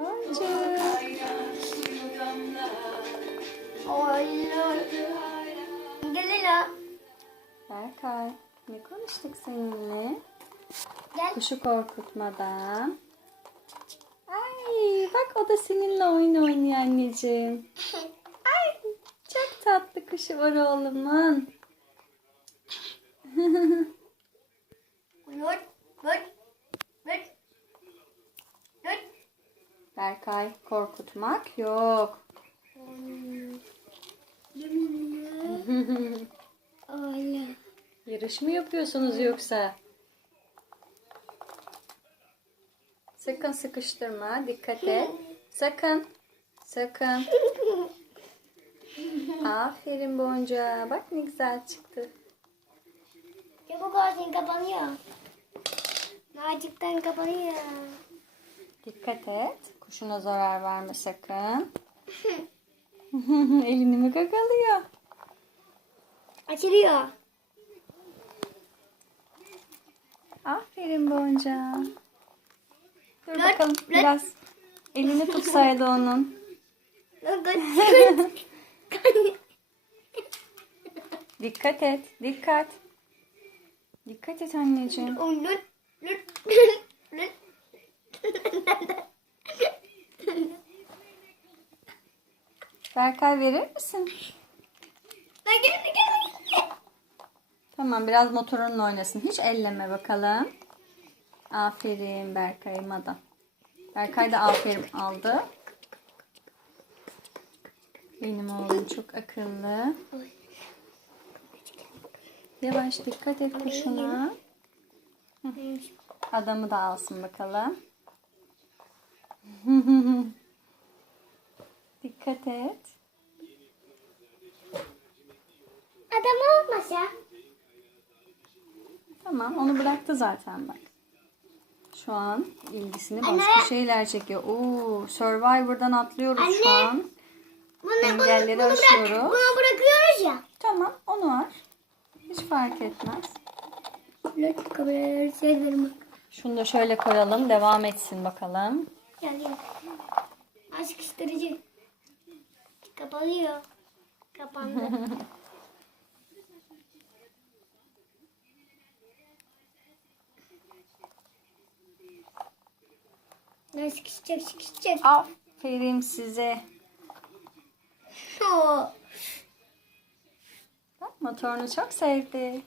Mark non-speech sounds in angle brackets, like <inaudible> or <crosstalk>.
Boncuk. Gel la. Berkay, ne konuştuk seninle? Gel. Kuşu korkutmadan. Ay, bak o da seninle oyun oynuyor anneciğim. <laughs> Ay, çok tatlı kuşu var oğlumun. <laughs> Lut, lut, Berkay, korkutmak yok. <laughs> Yarış mı yapıyorsunuz yoksa? Sakın sıkıştırma, dikkat et. <laughs> Sakın, sakın. <laughs> Aferin Bonca. Bak ne güzel çıktı. Çabuk olsun kapanıyor. Nazikten kapanıyor. Dikkat et. Kuşuna zarar verme sakın. <laughs> Elini mi gagalıyor? Açılıyor. Aferin Bonca. Dur Lut, bakalım lut. biraz. Elini tutsaydı onun. <laughs> Dikkat et. Dikkat. Dikkat et anneciğim. Berkay verir misin? Lan gel, gel, gel. Tamam biraz motorunla oynasın. Hiç elleme bakalım. Aferin Berkay'ıma da. Berkay da aferin aldı. Benim oğlum çok akıllı. Yavaş dikkat et kuşuna. Adamı da alsın bakalım. Dikkat et. Adam olmasa. Tamam onu bıraktı zaten bak. Şu an ilgisini Anne. başka şeyler çekiyor. Oo, Survivor'dan atlıyoruz şu Anne. an. Bunu, Engelleri bunu, bunu, aşıyoruz. bırak, bunu bırakıyoruz ya. Tamam onu var. Hiç fark etmez. Şunu da şöyle koyalım. Devam etsin bakalım. Gel gel. Ay sıkıştırıcı. Kapanıyor. Kapandı. Ne sıkışacak sıkışacak. Aferin size. <laughs> Bak motorunu çok sevdi.